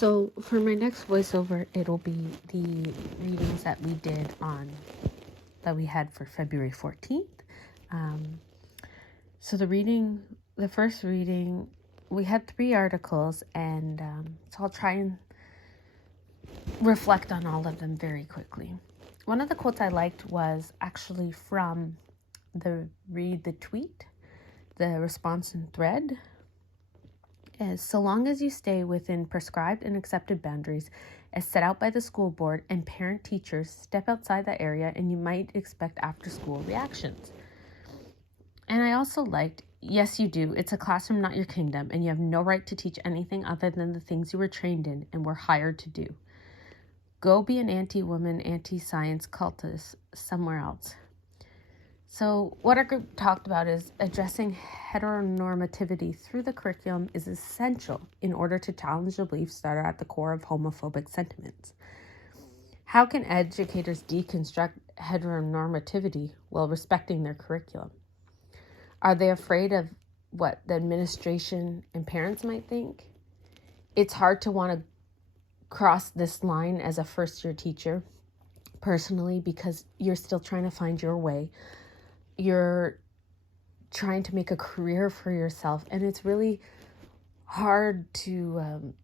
So for my next voiceover, it'll be the readings that we had for February 14th. So the first reading, we had 3 articles, and so I'll try and reflect on all of them very quickly. One of the quotes I liked was actually from the tweet, the response and thread. Is, so long as you stay within prescribed and accepted boundaries as set out by the school board and parent teachers, step outside that area and you might expect after school reactions. And I also liked, yes, you do. It's a classroom, not your kingdom, and you have no right to teach anything other than the things you were trained in and were hired to do. Go be an anti-woman, anti-science cultist somewhere else. So what our group talked about is addressing heteronormativity through the curriculum is essential in order to challenge the beliefs that are at the core of homophobic sentiments. How can educators deconstruct heteronormativity while respecting their curriculum? Are they afraid of what the administration and parents might think? It's hard to want to cross this line as a first-year teacher, personally, because you're still trying to find your way. You're trying to make a career for yourself, and it's really hard to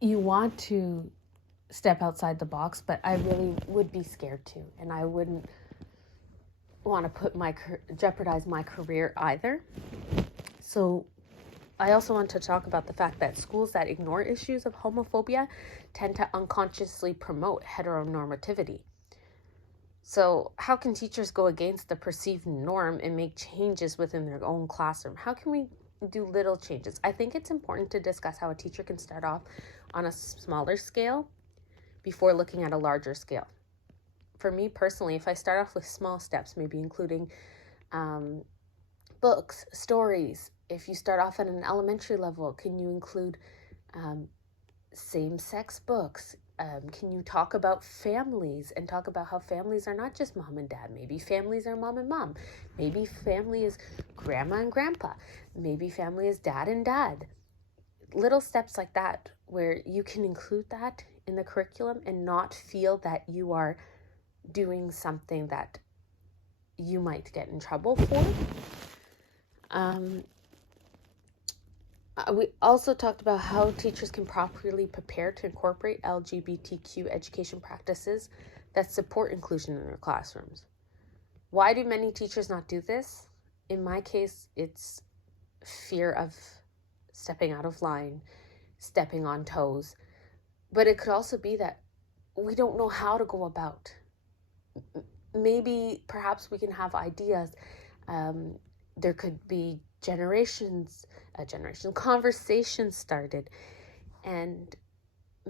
you want to step outside the box, but I really would be scared to, and I wouldn't want to jeopardize my career either. So I also want to talk about the fact that schools that ignore issues of homophobia tend to unconsciously promote heteronormativity. So how can teachers go against the perceived norm and make changes within their own classroom? How can we do little changes? I think it's important to discuss how a teacher can start off on a smaller scale before looking at a larger scale. For me personally, if I start off with small steps, maybe including books, stories. If you start off at an elementary level, can you include same-sex books? Can you talk about families and talk about how families are not just mom and dad? Maybe families are mom and mom. Maybe family is grandma and grandpa. Maybe family is dad and dad. Little steps like that where you can include that in the curriculum and not feel that you are doing something that you might get in trouble for. We also talked about how teachers can properly prepare to incorporate LGBTQ education practices that support inclusion in their classrooms. Why do many teachers not do this? In my case, it's fear of stepping out of line, stepping on toes. But it could also be that we don't know how to go about. Maybe, perhaps we can have ideas. There could be conversations started, and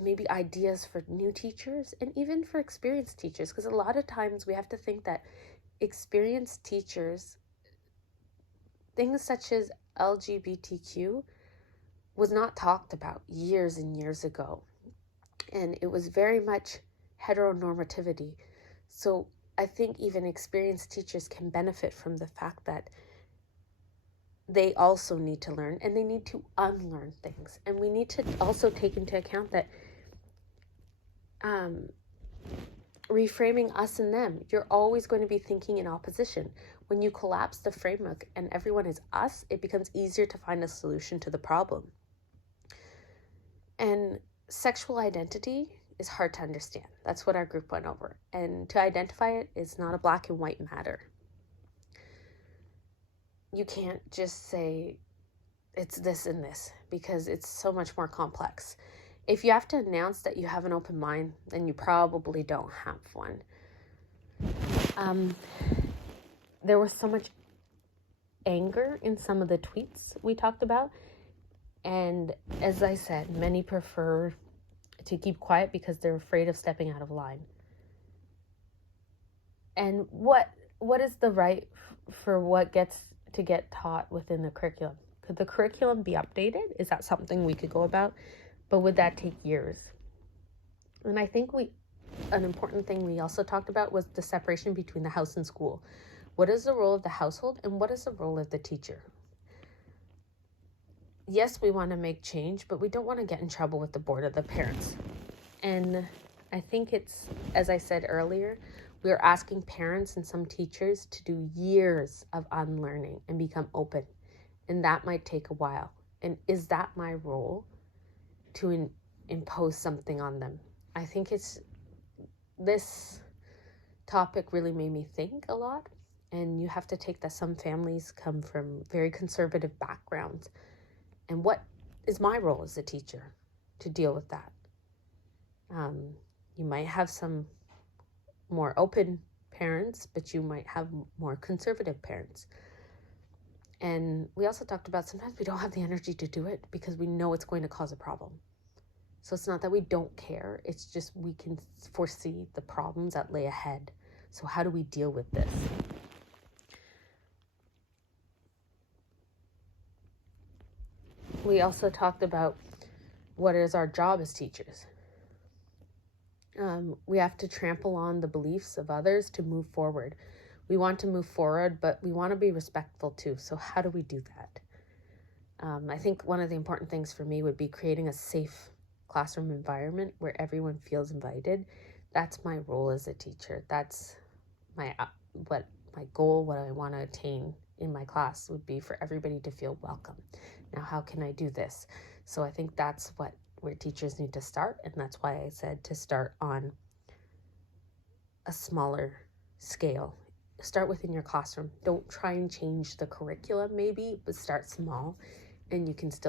maybe ideas for new teachers and even for experienced teachers, because a lot of times we have to think that experienced teachers, things such as LGBTQ was not talked about years and years ago, and it was very much heteronormativity. So I think even experienced teachers can benefit from the fact that they also need to learn, and they need to unlearn things. And we need to also take into account that reframing us and them, you're always going to be thinking in opposition. When you collapse the framework and everyone is us, it becomes easier to find a solution to the problem. And sexual identity is hard to understand. That's what our group went over. And to identify it is not a black and white matter. You can't just say it's this and this, because it's so much more complex. If you have to announce that you have an open mind, then you probably don't have one. There was so much anger in some of the tweets we talked about. And as I said, many prefer to keep quiet because they're afraid of stepping out of line. And what is the right for what gets to get taught within the curriculum? Could the curriculum be updated? Is that something we could go about? But would that take years? And I think an important thing we also talked about was the separation between the house and school. What is the role of the household and what is the role of the teacher? yes, we want to make change, but we don't want to get in trouble with the board of the parents. And I think it's, as I said earlier, we're asking parents and some teachers to do years of unlearning and become open. And that might take a while. And is that my role to impose something on them? I think this topic really made me think a lot. And you have to take that some families come from very conservative backgrounds. And what is my role as a teacher to deal with that? You might have some more open parents, but you might have more conservative parents. And we also talked about sometimes we don't have the energy to do it because we know it's going to cause a problem. So it's not that we don't care, it's just we can foresee the problems that lay ahead. So how do we deal with this? We also talked about what is our job as teachers. We have to trample on the beliefs of others to move forward. We want to move forward, but we want to be respectful too. So how do we do that? I think one of the important things for me would be creating a safe classroom environment where everyone feels invited. That's my role as a teacher. That's my goal, what I want to attain in my class would be for everybody to feel welcome. Now, how can I do this? So I think that's where teachers need to start, and that's why I said to start on a smaller scale. Start within your classroom. Don't try and change the curriculum maybe, but start small, and you can still